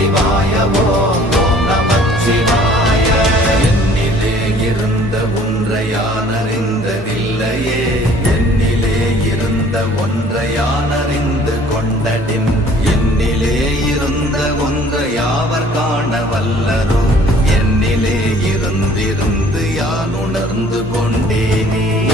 சிவாய ஓம் ஓம் நம சிவாய என்னிலே இருந்த ஒன்றையானறிந்ததில்லையே என்னிலே இருந்த ஒன்றையானறிந்து கொண்டடின் என்னிலே இருந்த ஒன்று யாவர் காண வல்லரோ என்னிலே இருந்திருந்து யான் உணர்ந்து கொண்டேனே